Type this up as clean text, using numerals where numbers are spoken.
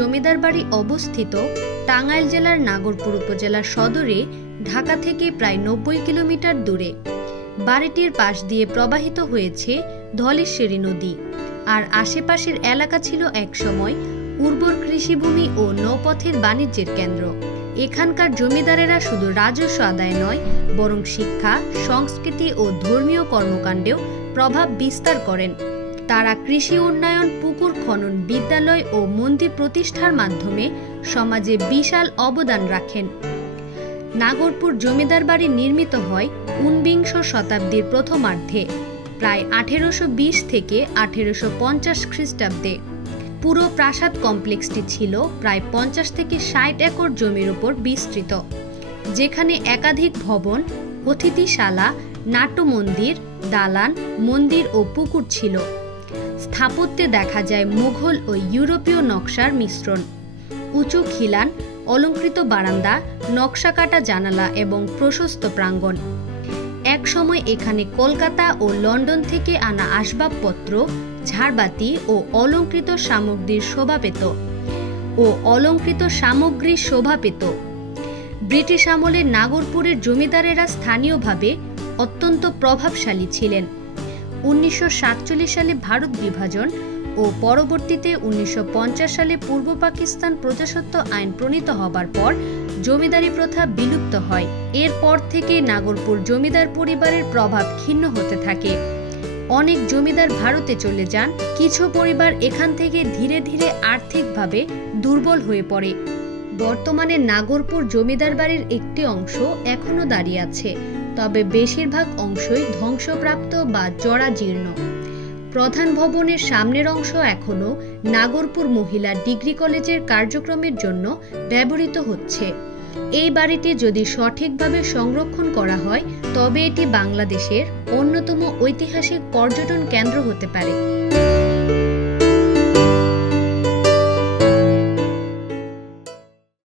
জমিদার বাড়ি অবস্থিত টাঙ্গাইল জেলার নাগরপুর উপজেলার সদরে ঢাকা থেকে প্রায় ৯০ কিলোমিটার দূরে। বাড়িটির পাশ দিয়ে প্রবাহিত হয়েছে ধলেশ্বরী নদী, আর আশেপাশের এলাকা ছিল একসময় উর্বর কৃষিভূমি ও নৌপথের বাণিজ্যের কেন্দ্র। এখানকার জমিদারেরা শুধু রাজস্ব আদায় নয়, বরং শিক্ষা, সংস্কৃতি ও ধর্মীয় কর্মকাণ্ডেও প্রভাব বিস্তার করেন। তারা কৃষি উন্নয়ন, পুকুর খনন, বিদ্যালয় ও মন্দির প্রতিষ্ঠার মাধ্যমে সমাজে বিশাল অবদান রাখেন। নাগরপুর জমিদার বাড়ি নির্মিত হয় ১৯বিংশ শতাব্দীর প্রথমার্ধে, প্রায় ১৮২০ থেকে ১৮৫০ খ্রিস্টাব্দে। পুরো প্রাসাদ কমপ্লেক্সটি ছিল প্রায় ৫০ থেকে ৬০ একর জমির উপর বিস্তৃত, যেখানে একাধিক ভবন, অতিথিশালা, নাট্যমন্দির, দালান, মন্দির ও পুকুর ছিল। স্থাপত্যে দেখা যায় মুঘল ও ইউরোপীয় নকশার মিশ্রণ। উঁচু খিলান, অলঙ্কৃত বারান্দা, নকশা কাটা জানালা এবং প্রশস্ত প্রাঙ্গণ। এক সময় এখানে কলকাতা ও লন্ডন থেকে আনা আসবাবপত্র, ঝাড়বাতি ও অলঙ্কৃত সামগ্রীর শোভা পেত। ব্রিটিশ আমলে নাগরপুরের জমিদারেরা স্থানীয়ভাবে অত্যন্ত প্রভাবশালী ছিলেন। ১৯৪৭ সালে ভারত বিভাজন ও পরবর্তীতে ১৯৫০ সালে পূর্ব পাকিস্তান প্রজাস্বত্ব আইন প্রণীত হবার পর জমিদারি প্রথা বিলুপ্ত হয়। এরপর থেকে নাগরপুর জমিদার পরিবারের প্রভাব ক্ষীণ হতে থাকে। অনেক জমিদার ভারতে চলে যান। কিছু পরিবার এখান থেকে ধীরে ধীরে আর্থিকভাবে দুর্বল হয়ে পড়ে। বর্তমানে নাগরপুর জমিদার বাড়ির একটি অংশ এখনো দাঁড়িয়ে আছে, তবে বেশিরভাগ অংশই ধ্বংসপ্রাপ্ত বা জরাজীর্ণ। প্রধান ভবনের সামনের অংশ এখনো নাগরপুর মহিলা ডিগ্রি কলেজের কার্যক্রমের জন্য ব্যবহৃত হচ্ছে। এই বাড়িটি যদি সঠিকভাবে সংরক্ষণ করা হয়, তবে এটি বাংলাদেশের অন্যতম ঐতিহাসিক পর্যটন কেন্দ্র হতে পারে।